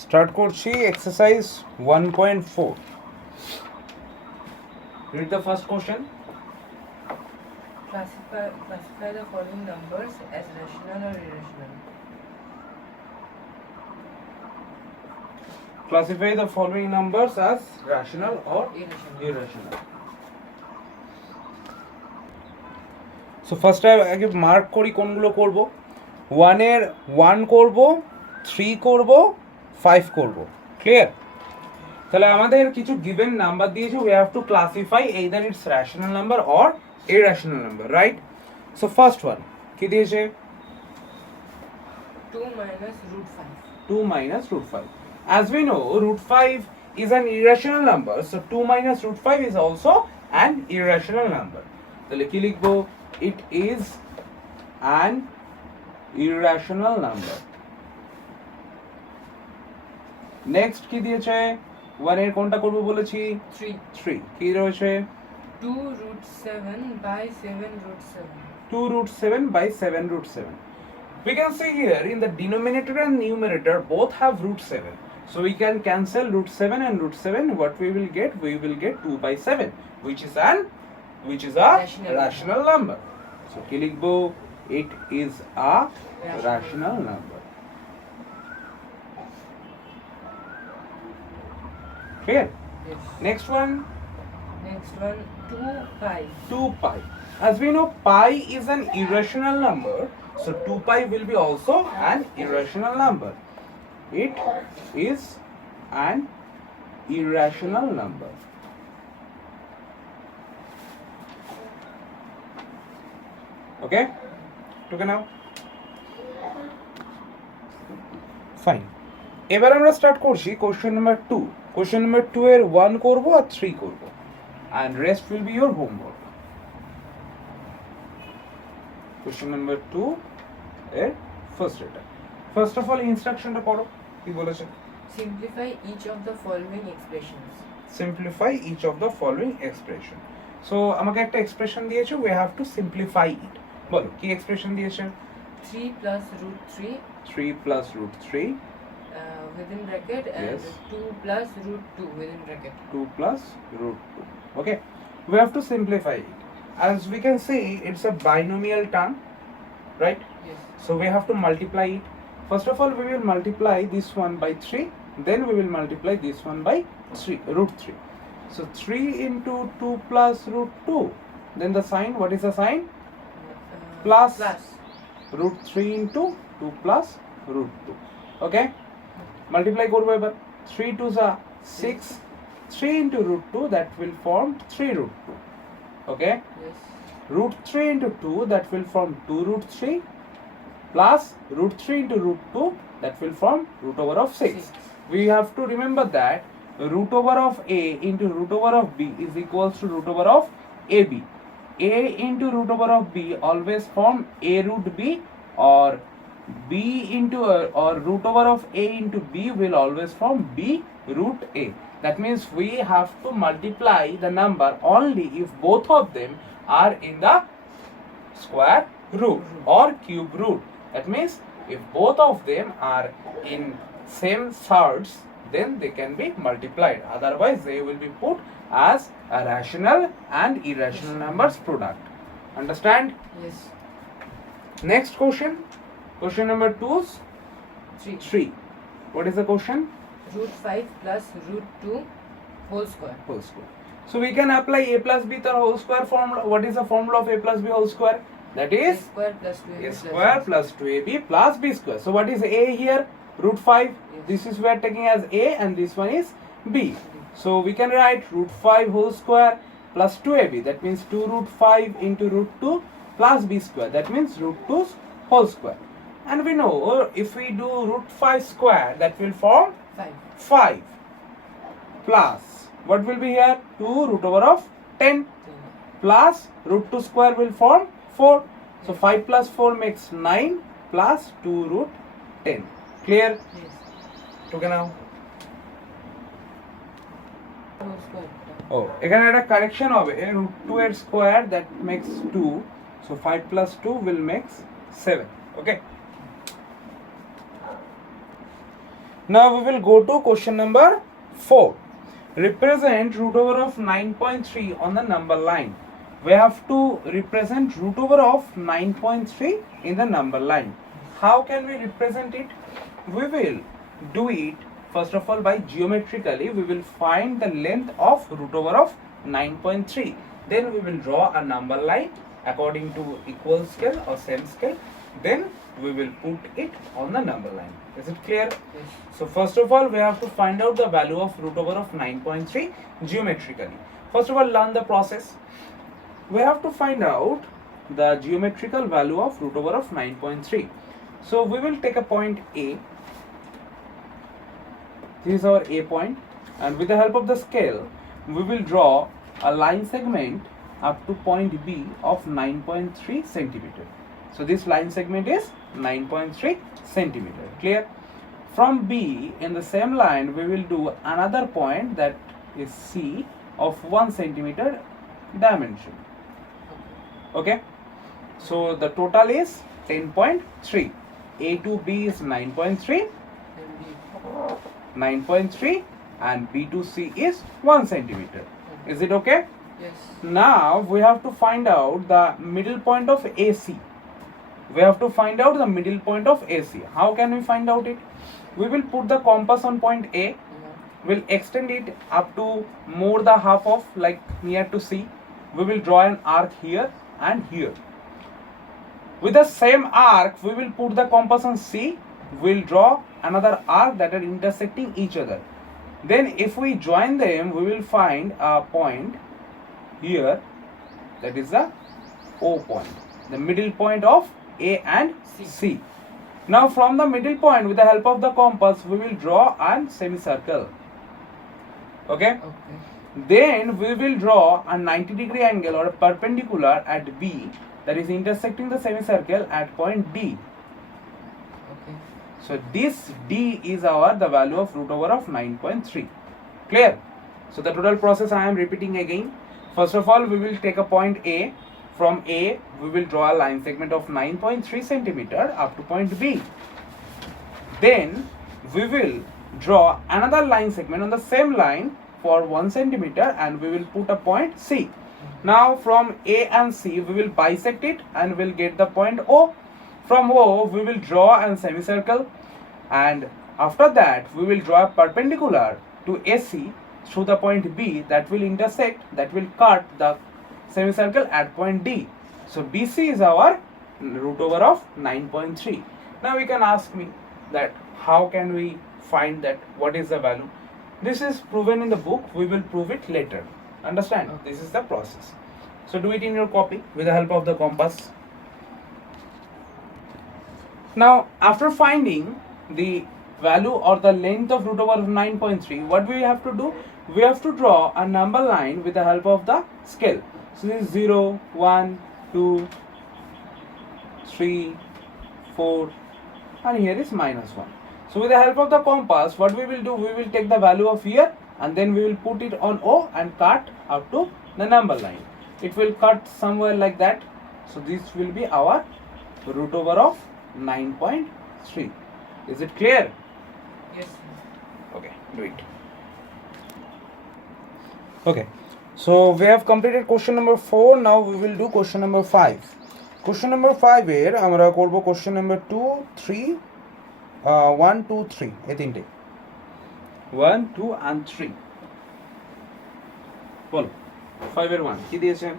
Start করছি exercise 1.4. Read the first question. Classify the following numbers as rational or irrational. Classify the following numbers as rational or irrational. So first আগে mark করি কোনগুলো করব। 1 এর 1 করব, 3 করব, 5 করব। ক্লিয়ার? তাহলে আমাদের কিছু গিভেন নাম্বার দিয়েছে, we have to classify either it's rational number or irrational number, right? So first one কি দিয়েছে? 2 minus root 5. 2 minus root 5. As we know, root 5 is an irrational number, so 2 minus root 5 is also an irrational number. তাহলে কি লিখবো? It is an irrational number. Next কি দিয়েছে? 1 এর কোনটা করব বলেছি? 3 কি রয়েছে? 2 root 7 by 7 root 7. 2 root 7 by 7 root 7. We can see here in the denominator and numerator both have root 7. So we can cancel root 7 and root 7. What we will get? We will get 2 by 7, which is a rational number. So কি লিখবো? It is a rational number. Clear? Yes. Next one. 2 pi. 2 pi. As we know, pi is an irrational number, so 2 pi will be also an irrational number. It is an irrational number. Okay? Took it now? Fine. এবার আমরা start করছি question number 2. Question number 2 এর 1 করব আর 3 করব, and rest will be your homework. Question number 2 এর first এটা। First of all ইনস্ট্রাকশনটা পড়ো, কি বলেছে? Simplify each of the following expressions. Simplify each of the following expression. So আমাকে একটা এক্সপ্রেশন দিয়েছে, we have to simplify it. বলো কি এক্সপ্রেশন দিয়েছে? 3 plus root 3 3 plus root 3 within bracket and Yes. 2 plus root 2 within bracket. 2 plus root 2. Okay, we have to simplify it. As we can see, it's a binomial term, right? Yes. So we have to multiply it. First of all, we will multiply this one by 3, then we will multiply this one by 3, root 3. So 3 into 2 plus root 2. Then the sign, what is the sign? Plus. Root 3 into 2 plus root 2. Okay? Multiply করবো এবার। 3 2s are 6. 3 into root 2, that will form 3 root 2. Okay? Yes. Root 3 into 2, that will form 2 root 3, plus root 3 into root 2, that will form root over of 6. We have to remember that root over of a into root over of b is equals to root over of ab. A into root over of b always form a root b, or b into or root over of a into b will always form b root a. That means we have to multiply the number only if both of them are in the square root or cube root. That means if both of them are in same thirds, then they can be multiplied. Otherwise, they will be put as a rational and irrational numbers product. Understand? Yes. Next question. Question number 2 is 3. What is the question? Root 5 plus root 2 whole square. Whole square. So we can apply a plus b the whole square formula. What is the formula of a plus b whole square? That A is square plus 2ab a square plus 2ab plus b square. So what is a here? Root 5. Yes. This is we are taking as a, and this one is b. So we can write root 5 whole square plus 2ab. That means 2 root 5 into root 2 plus b square. That means root 2's whole square. And we know if we do root 5 square, that will form 5 plus what will be here? 2 root over of 10 plus root 2 square will form 4. So 5 plus 4 makes 9 plus 2 root 10. Clear? Yes. Okay now? Whole square. Oh, এখানে একটা correction হবে, root 2 এর square that makes 2. So 5 plus 2 will make 7. Okay? Now we will go to question number 4. Represent root over of 9.3 on the number line. We have to represent root over of 9.3 in the number line. How can we represent it? We will do it first of all by geometrically. We will find the length of root over of 9.3. Then we will draw a number line according to equal scale or same scale. Then we will put it on the number line. Is it clear? Yes. So first of all, we have to find out the value of root over of 9.3 geometrically. First of all, learn the process. We have to find out the geometrical value of root over of 9.3. So we will take a point A. This is our A point, and with the help of the scale, we will draw a line segment up to point B of 9.3 centimeter. So this line segment is 9.3 centimeter. Clear? From B, in the same line, we will do another point, that is C, of 1 centimeter dimension. Okay? So the total is 10.3. A to B is 9.3, And B. 9.3, and B to C is 1 centimeter. Is it okay? Yes. Now we have to find out the middle point of AC. We have to find out the middle point of AC. How can we find out it? We will put the compass on point A. Yeah. We'll extend it up to more the half of, like near to C. We will draw an arc here and here. With the same arc, we will put the compass on C. We'll draw another arc that are intersecting each other. Then if we join them, we will find a point here, that is the O point, the middle point of A and C. Now from the middle point, with the help of the compass, we will draw a semicircle. Okay? Okay. Then we will draw a 90-degree angle or a perpendicular at B, that is intersecting the semicircle at point D. Okay. So this D is the value of root over of 9.3. Clear? So the total process I am repeating again. First of all, we will take a point A. From A, we will draw a line segment of 9.3 centimeter up to point B. Then we will draw another line segment on the same line for 1 centimeter, and we will put a point C. Now from A and C, we will bisect it and we'll get the point O. From O, we will draw a semicircle, and after that, we will draw a perpendicular to AC through the point B that will intersect, that will cut the semicircle at point D. So BC is our root over of 9.3. Now you can ask me that how can we find that, what is the value? This is proven in the book, we will prove it later. Understand? Okay. This is the process. So do it in your copy with the help of the compass. Now after finding the value or the length of root over of 9.3, what we have to do? We have to draw a number line with the help of the scale. So this is 0, 1, 2, 3, 4, and here is -1. So with the help of the compass, what we will do? We will take the value of here and then we will put it on O and cut up to the number line. It will cut somewhere like that. So this will be our root over of 9.3. Is it clear? Yes. Okay, do it. Okay, so we have completed question number 4. Now we will do question number 5. Question number 5 এর আমরা করব question number 2, 3, 1, 2, 3 এই তিনটে 1, 2 and 3 বলো 5 এর 1 কি দিয়েছেন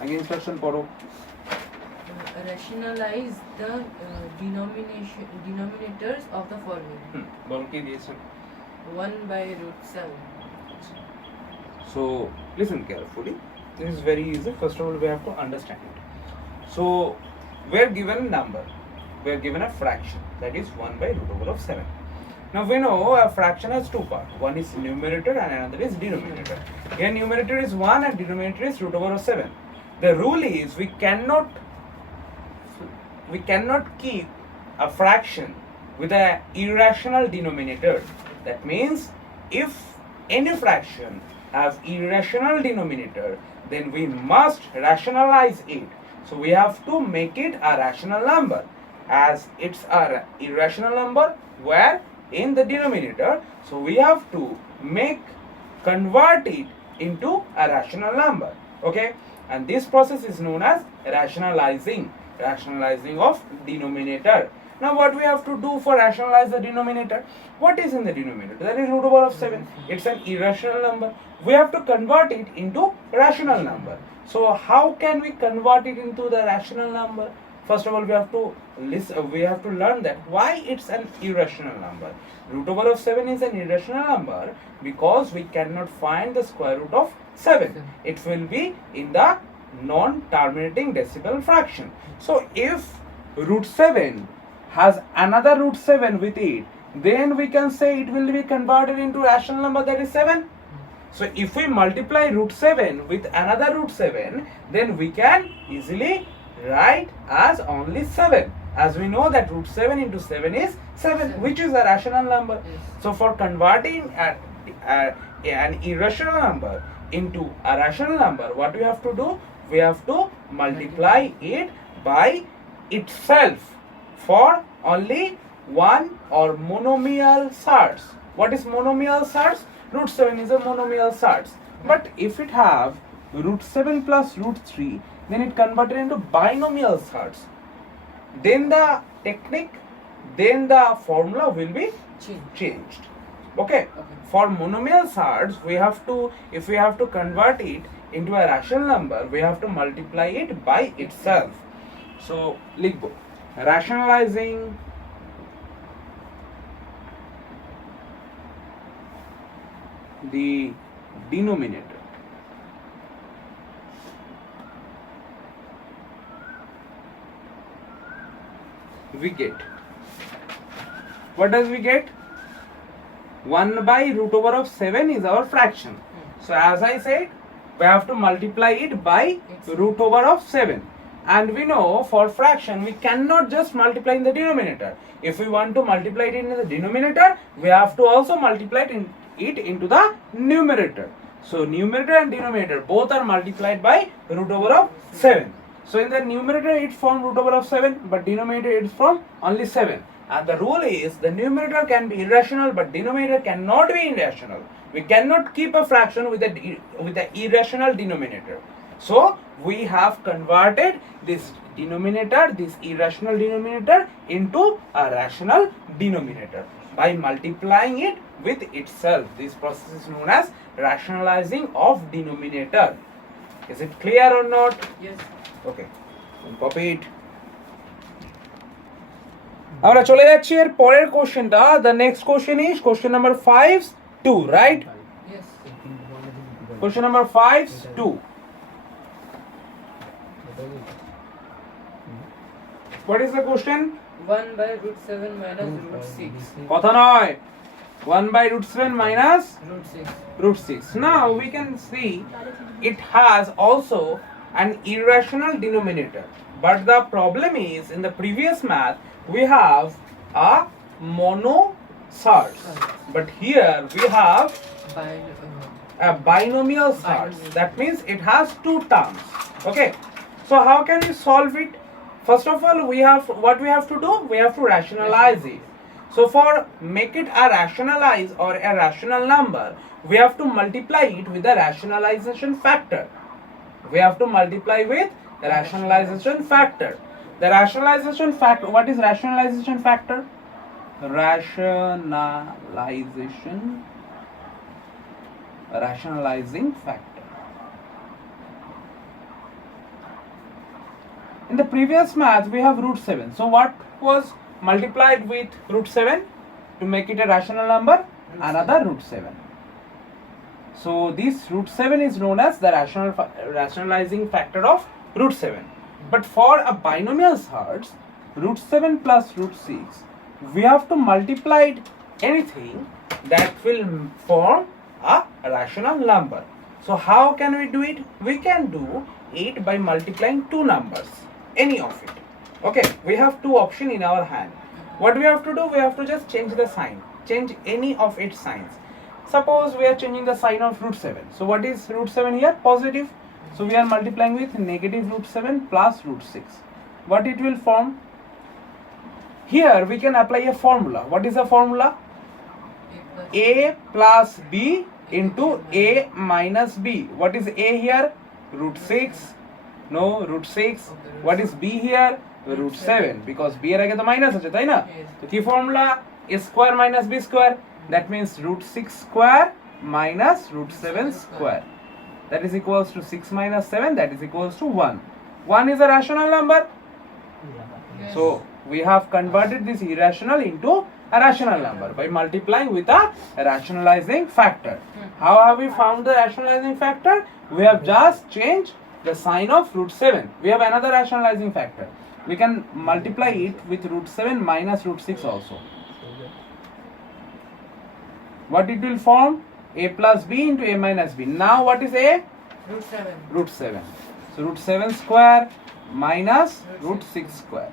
আগে ইনস্ট্রাকশন পড়ো Rationalize the denominators of the following. বলো কি দিয়েছেন 1 by root 7. So listen carefully. This is very easy. First of all, we have to understand it. So we are given a number. We are given a fraction, that is 1 by root over of 7. Now we know a fraction has two parts. One is numerator and another is denominator. Here numerator is 1 and denominator is root over of 7. The rule is we cannot keep a fraction with an irrational denominator. That means if any fraction has irrational denominator, then we must rationalize it. So we have to make it a rational number, as it's an irrational number where in the denominator. So we have to convert it into a rational number. Okay, and this process is known as rationalizing of denominator. Now what we have to do for rationalize the denominator? What is in the denominator? That is root over of 7. It's an irrational number. We have to convert it into rational number. So how can we convert it into the rational number? First of all, we have to learn that why it's an irrational number. Root over of 7 is an irrational number because we cannot find the square root of 7. It will be in the non-terminating decimal fraction. So if root 7 has another root 7 with it, then we can say it will be converted into rational number, that is 7. So if we multiply root 7 with another root 7, then we can easily write as only 7. As we know that root 7 into 7 is 7, which is a rational number. So for converting an irrational number into a rational number, what we have to do? We have to multiply it by itself for only one or monomial surds. What is monomial surds? Root 7 is a monomial surds. But if it have root 7 plus root 3, then it converted into binomial surds. Then the formula will be changed. Okay. For monomial surds, if we have to convert it into a rational number, we have to multiply it by itself. So, likhbo. Rationalizing the denominator. We get, what does we get? 1 by root over of 7 is our fraction. So as I said, we have to multiply it by root over of 7. And we know for fraction we cannot just multiply in the denominator. If we want to multiply it in the denominator, we have to also multiply it into the numerator. So numerator and denominator both are multiplied by root over of 7. So in the numerator it forms root over of 7, but denominator it is from only 7. And the rule is the numerator can be irrational, but denominator cannot be irrational. We cannot keep a fraction with the irrational denominator. So we have converted this irrational denominator into a rational denominator by multiplying it with itself. This process is known as rationalizing of denominator. Is it clear or not? Yes. Okay. Copy it. আমরা চলে যাচ্ছি এর পরের কোশ্চেনটা। The next question is question number 5(2), right? Yes. Question number 5(2). What is the question? 1 by root 7 minus root 6. কথা নয়, 1 by root 7 minus Root 6. root 6. Now we can see it has also an irrational denominator, but the problem is in the previous math we have a mono surds, but here we have a binomial surds. That means it has two terms. Okay, so how can we solve it? First of all, we have to do? We have to rationalize it. So for make it a rationalize or a rational number, we have to multiply it with the rationalization factor. We have to multiply with rationalization factor. The rationalization factor, what is rationalization factor? Rationalizing factor. In the previous math, we have root 7. So what was multiplied with root 7 to make it a rational number? Another root 7. So this root 7 is known as the rationalizing factor of root 7. But for a binomial surds, root 7 plus root 6, we have to multiply anything that will form a rational number. So how can we do it? We can do it by multiplying two numbers, any of it. Okay, we have two options in our hand. What we have to do? We have to just change the sign, change any of its signs. Suppose we are changing the sign of root 7. So what is root 7 here? Positive. So we are multiplying with negative root 7 plus root 6. What it will form? Here we can apply a formula. What is the formula? a plus b into a minus b. What is a here? Root 6. No, root 6. What is b here? Root 7. Because b এর আগে তো minus আছে, তাই না? তো কি formula? a square minus b square. That means root 6 square minus root 7 square. That is equals to 6 minus 7. That is equals to 1. 1 is a rational number. So we have converted this irrational into a rational number by multiplying with a rationalizing factor. How have we found the rationalizing factor? We have just changed the sign of root 7. We have another rationalizing factor. We can multiply it with root 7 minus root 6 also. What it will form? A plus b into a minus b. Now what is a? Root 7. Root 7. So root 7 square minus root 6 square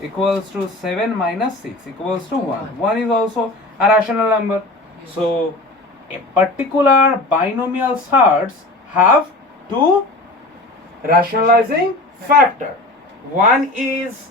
equals to 7 minus 6 equals to 1. 1 is also a rational number. So a particular binomial surds have two rationalizing factor. One is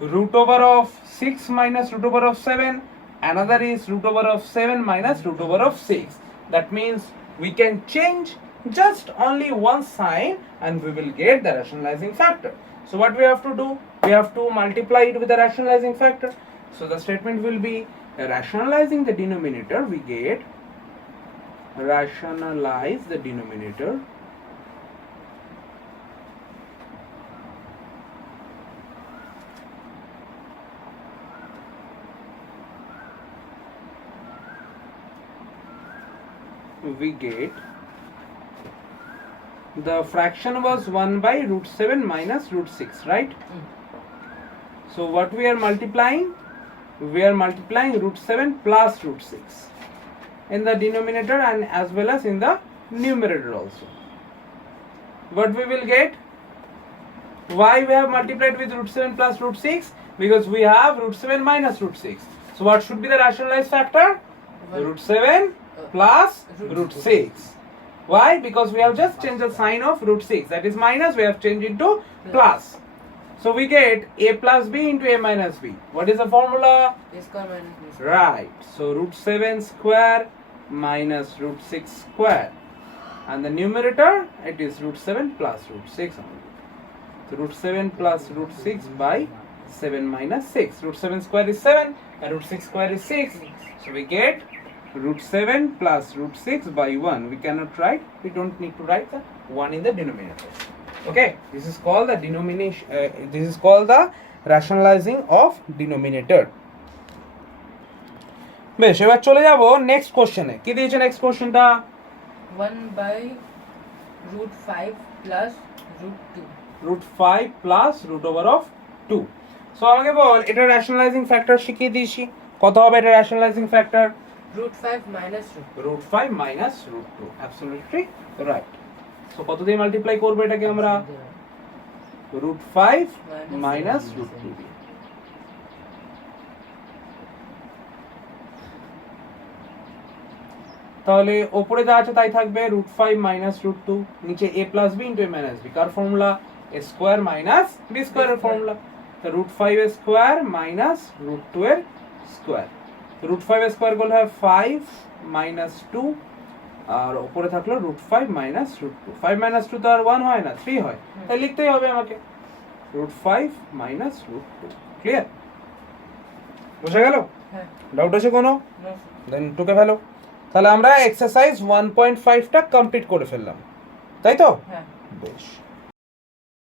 root over of 6 minus root over of 7. Another is root over of 7 minus root over of 6. That means we can change just only one sign and we will get the rationalizing factor. So what we have to do? We have to multiply it with the rationalizing factor. So the statement will be rationalizing the denominator. We get rationalize the denominator. We get the fraction was 1 by root 7 minus root 6, right? So what we are multiplying? We are multiplying root 7 plus root 6 in the denominator and as well as in the numerator also. What we will get? Why we have multiplied with root 7 plus root 6? Because we have root 7 minus root 6. So what should be the rationalized factor? Root 7 plus root 6. Why? Because we have just changed the sign of root 6. That is minus, we have changed it to plus. So we get a plus b into a minus b. What is the formula? A square minus b square. Right. So root 7 square minus root 6 square. And the numerator, it is root 7 plus root 6 only. So root 7 plus root 6 by 7 minus 6. Root 7 square is 7 and root 6 square is 6. So we get root 7 plus root 6 by 1. We cannot write, we don't need to write the 1 in the denominator. Okay, this is called the denomination, this is called the rationalizing of denominator. বেশ, এবার চলে যাব next কোশ্চেনে। কি দিয়েছে next কোশ্চেনটা? 1 by root 5 plus root 2. root 5 plus root over of 2. So আমাকে বল এটা র্যাশনালাইজিং ফ্যাক্টর শিখিয়ে দিয়েছি। কত হবে এটা র্যাশনালাইজিং factor? Root 5 minus root. root 5 minus root 2. Absolutely right. So কত দিয়ে মাল্টিপ্লাই করব এটাকে আমরা? root 5 minus root 2 দিয়ে। তাহলে উপরে যা আছে তাই থাকবে root 5 minus root 2, নিচে a plus b into a minus b। Car formula? a square minus b square এর ফর্মুলা। তো root 5 এর স্কয়ার minus root 2 এর স্কয়ার। root 5 এর স্কয়ার করলে হয় 5 minus 2 আর উপরে থাকলো root 5 minus root 2। 5 minus 2 তো আর 1 হয় না, 3 হয়। তাই লিখতেই হবে আমাকে root 5 minus root 2। ক্লিয়ার? বুঝা গেল? হ্যাঁ। ডাউট আছে কোনো? No. দেন টুকে ফেলো। তাহলে আমরা এক্সারসাইজ 1.5 টা কমপ্লিট করে ফেললাম, তাই তো? হ্যাঁ। বেশ।